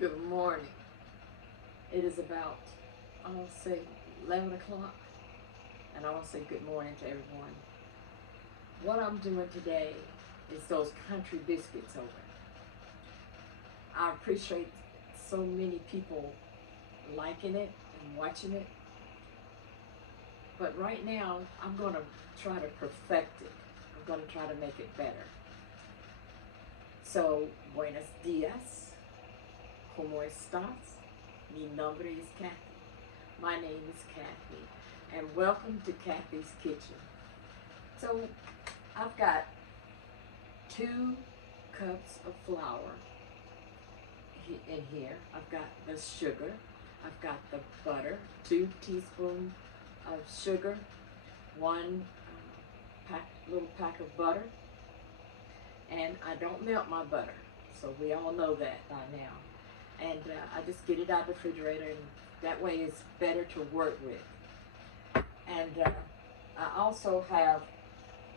Good morning. It is about, I want to say 11 o'clock, and I want to say good morning to everyone. What I'm doing today is those country biscuits over. I appreciate so many people liking it and watching it, but right now I'm going to try to perfect it. I'm going to try to make it better. So, buenos dias. ¿Cómo estás? Mi nombre es Kathy. My name is Kathy, and welcome to Kathy's Kitchen. So, I've got 2 cups of flour in here. I've got the sugar. I've got the butter, 2 teaspoons of sugar, 1 little pack of butter, and I don't melt my butter, so we all know that by now. And I just get it out of the refrigerator, and that way it's better to work with. And I also have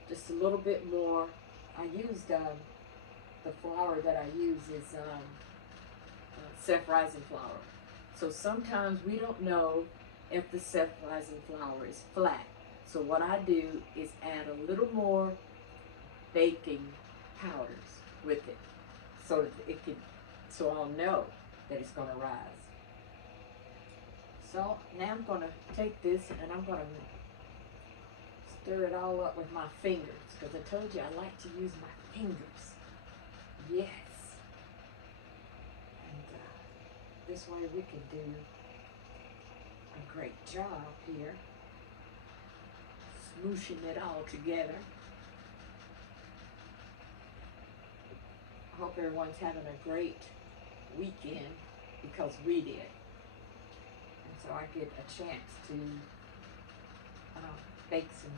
just a little bit more. I used the flour that I use is self-rising flour. So sometimes we don't know if the self-rising flour is flat. So what I do is add a little more baking powders with it, so so I'll know that it's going to rise. So now I'm going to take this and I'm going to stir it all up with my fingers, because I told you I like to use my fingers. Yes. And this way we can do a great job here, smooshing it all together. I hope everyone's having a great weekend, because we did. And so I get a chance to bake some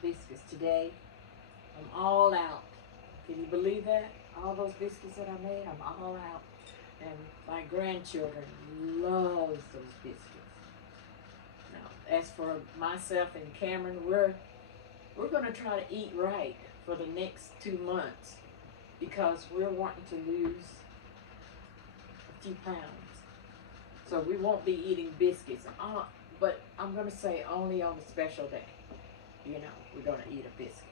biscuits today. I'm all out. Can you believe that? All those biscuits that I made, I'm all out. And my grandchildren loves those biscuits. Now, as for myself and Cameron, we're going to try to eat right for the next 2 months, because we're wanting to lose a few pounds. So we won't be eating biscuits. But I'm going to say only on a special day. You know, we're going to eat a biscuit.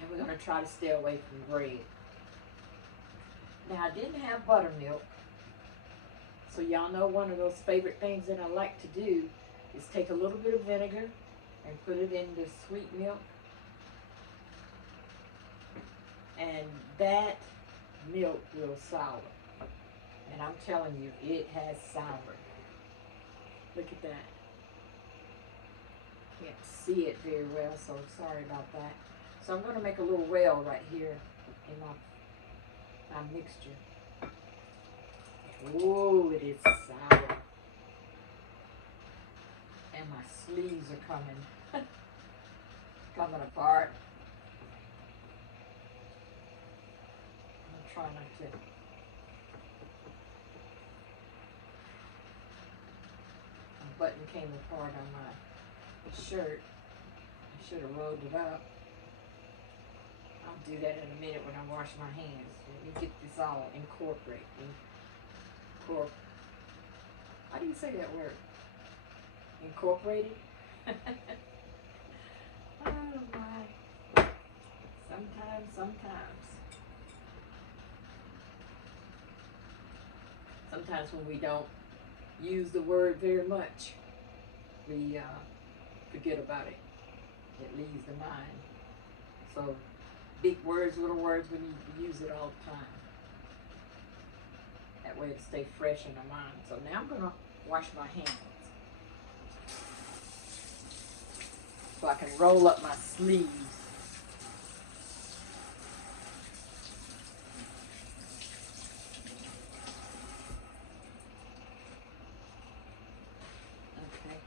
And we're going to try to stay away from bread. Now, I didn't have buttermilk. So y'all know one of those favorite things that I like to do is take a little bit of vinegar and put it in the sweet milk. And that milk will sour. And I'm telling you, it has soured. Look at that. Can't see it very well, so sorry about that. So I'm going to make a little well right here in my mixture. Oh, it is sour. And my sleeves are coming apart. I'm trying not to. My button came apart on my shirt. I should have rolled it up. I'll do that in a minute when I wash my hands. Let me get this all incorporated. How do you say that word? Incorporated? Oh my. Sometimes. Sometimes when we don't use the word very much, we forget about it. It leaves the mind. So big words, little words, we need to use it all the time. That way it'll stay fresh in our mind. So now I'm going to wash my hands, so I can roll up my sleeves. Okay.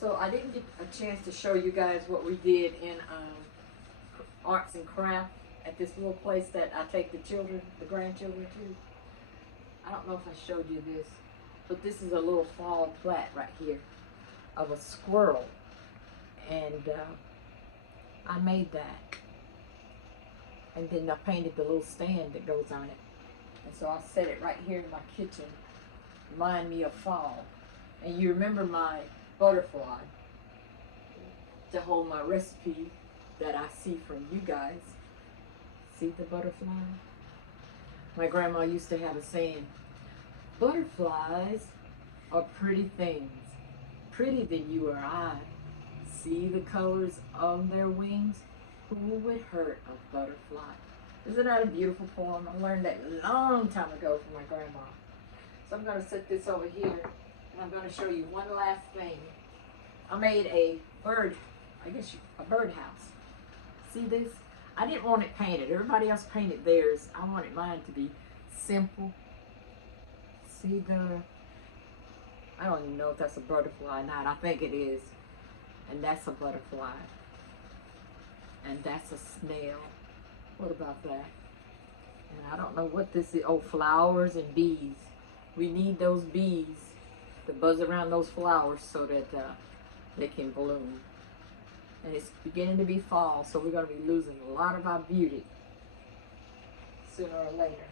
So I didn't get a chance to show you guys what we did in arts and crafts at this little place that I take the grandchildren to. I don't know if I showed you this, but this is a little fall plat right here of a squirrel, and I made that. And then I painted the little stand that goes on it. And so I set it right here in my kitchen. Remind me of fall. And you remember my butterfly to hold my recipe that I see from you guys. See the butterfly? My grandma used to have a saying, butterflies are pretty things, pretty than you or I. See the colors on their wings? Who would hurt a butterfly? Isn't that a beautiful poem? I learned that a long time ago from my grandma. So I'm going to set this over here, and I'm going to show you one last thing. I made a birdhouse. See this? I didn't want it painted. Everybody else painted theirs. I wanted mine to be simple. See I don't even know if that's a butterfly or not. I think it is. And that's a butterfly. And that's a snail. What about that? And I don't know what this is. Oh, flowers and bees. We need those bees to buzz around those flowers so that they can bloom. And it's beginning to be fall, so we're going to be losing a lot of our beauty sooner or later.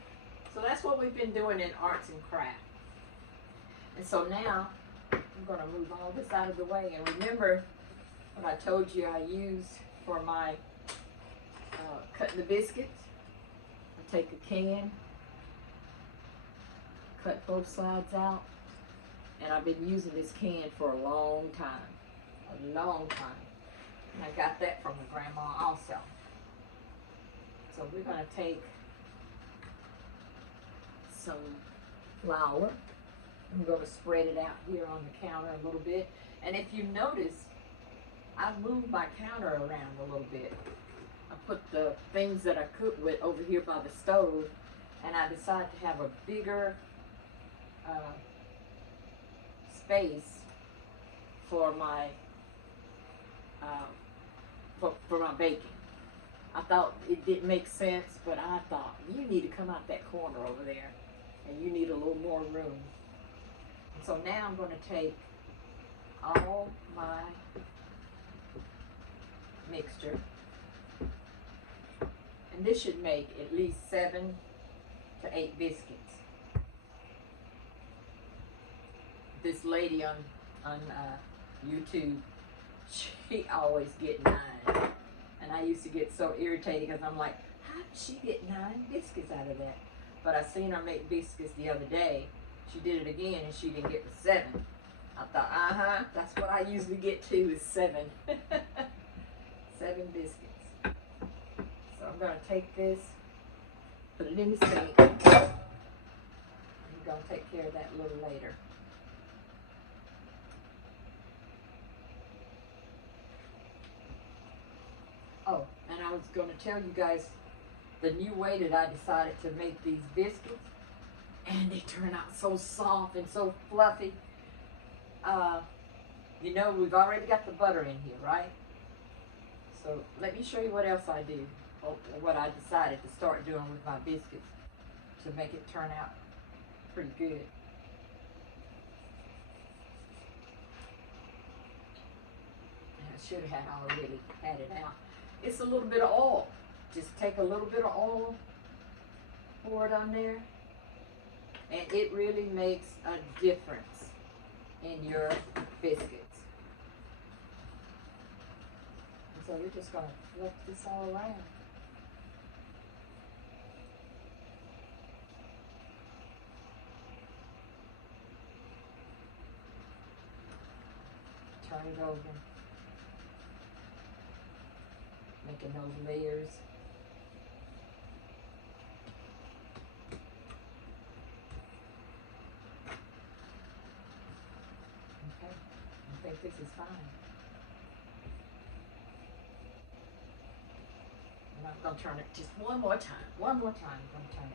So that's what we've been doing in arts and crafts. And so now I'm going to move all this out of the way. And remember what I told you I use for my cutting the biscuits? I take a can, cut both sides out, and I've been using this can for a long time. A long time. And I got that from my grandma also. So we're going to take some flour. I'm going to spread it out here on the counter a little bit. And if you notice, I moved my counter around a little bit. I put the things that I cook with over here by the stove, and I decided to have a bigger space for my for my baking. I thought it didn't make sense, but I thought you need to come out that corner over there, and you need a little more room. And so now I'm going to take all my mixture, and this should make at least 7 to 8 biscuits. This lady on YouTube, she always get 9, and I used to get so irritated because I'm like, how did she get 9 biscuits out of that? But I seen her make biscuits the other day. She did it again, and she didn't get the 7. I thought, that's what I usually get too, is 7. 7 biscuits. So I'm going to take this, put it in the sink. I'm going to take care of that a little later. Oh, and I was going to tell you guys the new way that I decided to make these biscuits. And they turn out so soft and so fluffy. You know, we've already got the butter in here, right? So let me show you what else I do, or what I decided to start doing with my biscuits to make it turn out pretty good. I should have already had it out. It's a little bit of oil. Just take a little bit of oil, pour it on there, and it really makes a difference in your biscuits. And so we're just going to flip this all around. Turn it over. Making those layers. Okay, I think this is fine. And I'm going to turn it just one more time. One more time, I'm going to turn it.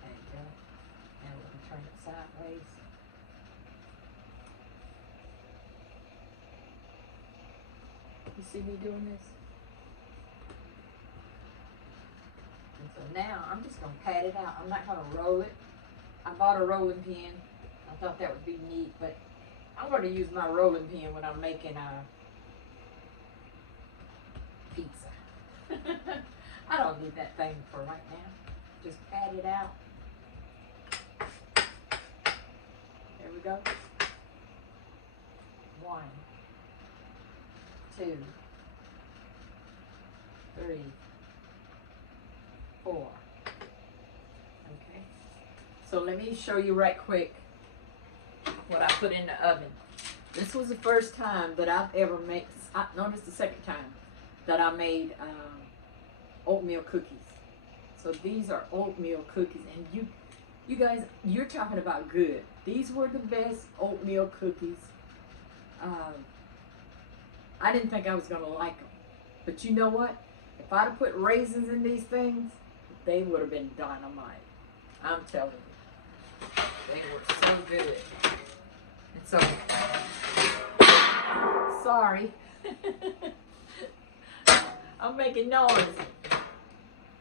There you go. Now we're going to turn it sideways. You see me doing this? And so now I'm just going to pat it out. I'm not going to roll it. I bought a rolling pin. I thought that would be neat, but I'm going to use my rolling pin when I'm making a pizza. I don't need that thing for right now. Just pat it out. There we go. 1, 2, 3, 4. Okay. So let me show you right quick what I put in the oven. This was the first time that I've ever made, no, this is the second time that I made oatmeal cookies. So these are oatmeal cookies, and you guys, you're talking about good. These were the best oatmeal cookies. I didn't think I was gonna like them, but you know what? If I'd have put raisins in these things, they would have been dynamite. I'm telling you, they were so good. And so, sorry, I'm making noise.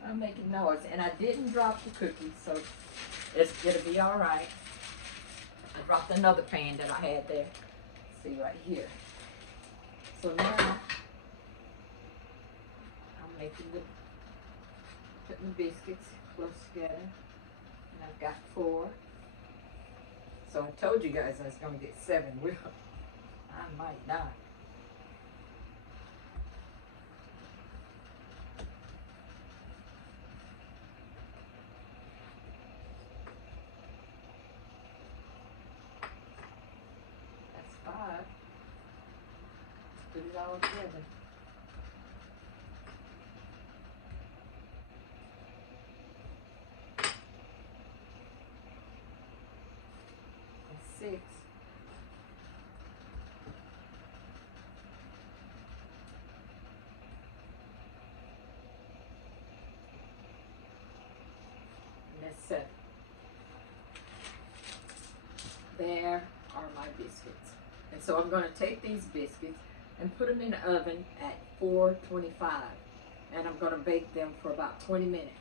I'm making noise, and I didn't drop the cookies, so it'll be all right. I dropped another pan that I had there. See right here. So now I'm putting the biscuits close together, and I've got 4. So I told you guys I was going to get 7. I might die. That's 5. Put it all together. That's 6. And that's 7. There are my biscuits. And so I'm going to take these biscuits and put them in the oven at 425. And I'm going to bake them for about 20 minutes.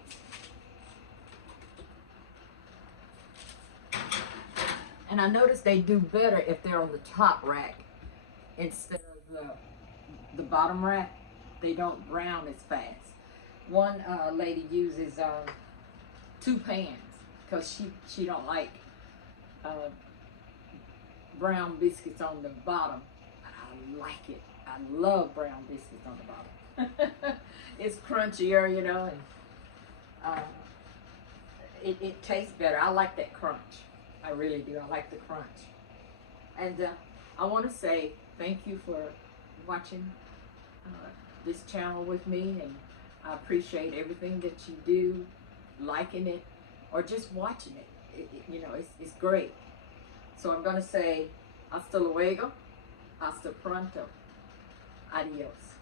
And I noticed they do better if they're on the top rack instead of the bottom rack. They don't brown as fast. One lady uses 2 pans because she don't like brown biscuits on the bottom. I like it. I love brown biscuits on the bottom. It's crunchier, you know, and it tastes better. I like that crunch. I really do. I like the crunch. And I want to say thank you for watching this channel with me, and I appreciate everything that you do, liking it, or just watching it. You know, it's great. So I'm going to say hasta luego, hasta pronto, adios.